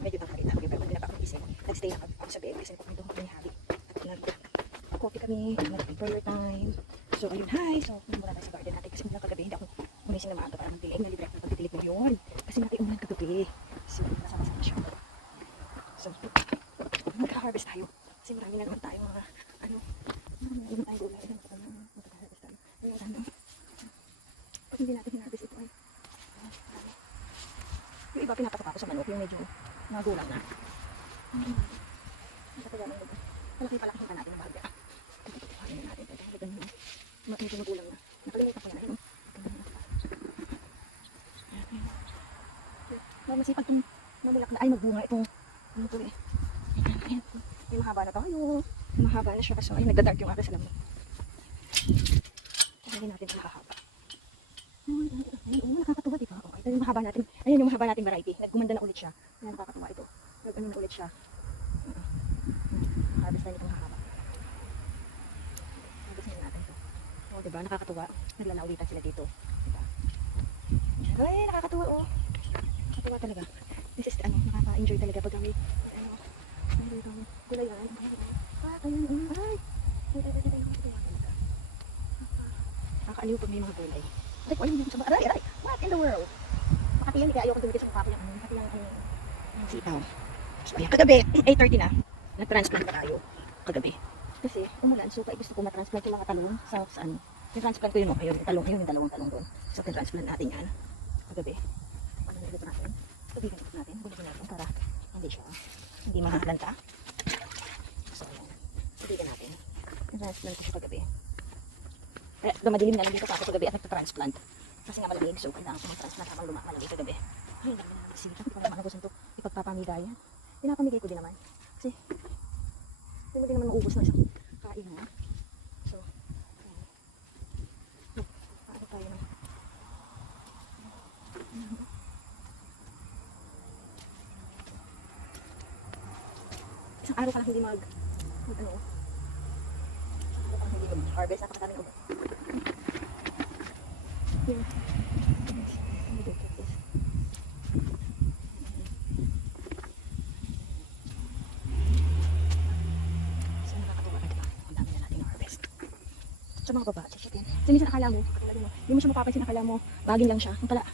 medyo tanghali na. Pero hindi na pa ako nagising. Nag-stay na ako sa bed kasi pupunta ako ni Habi. At nag-coffee kami, nag-prayer time. So, ayun, hi! So, muna tayo sa garden natin kasi mula kagabi, hindi ako gumising na maaga para magdilig. Nalibre ako ng pagdidilig ngayon. Kasi natin umulan kagabi. Kasi nasama-sama siya. So, magka-harvest tayo. Kasi marami na naman tayo mga, marami tayong gulay. Magka-harvest tayo. Ayun, pag hindi natin hinarvest ito ay, yung iba pinapasok ako sa manok, yung medyo nagulang na. Malaki pa natin ang bahagya. Kuhanin natin ito. Medyo magulang na. Nakalimutan ko yan. Ayun. Masipag itong mamulak na. Ay, magbunga itong. Ano ito eh. Ayan. May mahaba na tayo. Mahaba na siya. Kaso ay nagda-dark yung aking salam. Hindi natin ito mahahaba. Ayun, nakakatuwa diba? Okay. Ito yung mahaba natin. Ayan yung mahaba natin variety. Naggumanda na ulit siya. Ayan, nakakatuwa ito. Nag-ano na ulit siya. Harvest na itong mahaba. Oh, diba? Nakakatuwa. Naglalaulitan sila dito. Diba? Ay, nakakatuwa oh. Nakakatuwa talaga. This is nakaka-enjoy talaga pag kami gulayan. Ayun. Ay. Nakakaaliw pag may mga gulay. Ay, ayun yung sama. Aray. What in the world? Makati yan. Kaya ayoko dumikit sa mukha ko yung makati yung sitaw. So, ayan. Kagabi, 8:30 na. Nag-transplant pa tayo. Kagabi. Kasi umulan, so gusto ko ma-transplant yung mga talong sa ano. Yung transplant ko yun, ayun, yung talong, yung dalawang talong doon. So, transplant natin yan. Kagabi. Ano nilito natin? Tubigan natin para hindi mahalanta. So, ayan. Tubigan natin. Transplant ko siya kagabi. Kaya, dumadilim na lang dito ako kagabi at nagta-transplant. Kasi nga malamig, so kailangan ko mag-transplant habang malamig kagabi. Ay, dami na nagsita. Hindi ko naman gusto ito ipagpapamigayan. Pinapamigay ko din naman. Kasi, hindi mo din naman maubos na isang kain na. So, paano tayo na? Isang araw ka lang hindi harvest. Napakadaming ubo. Here. Sa mga baba, check yan. So, minsan akala mo, hindi mo siya mapapansin, akala mo, baging lang siya. Yung pala,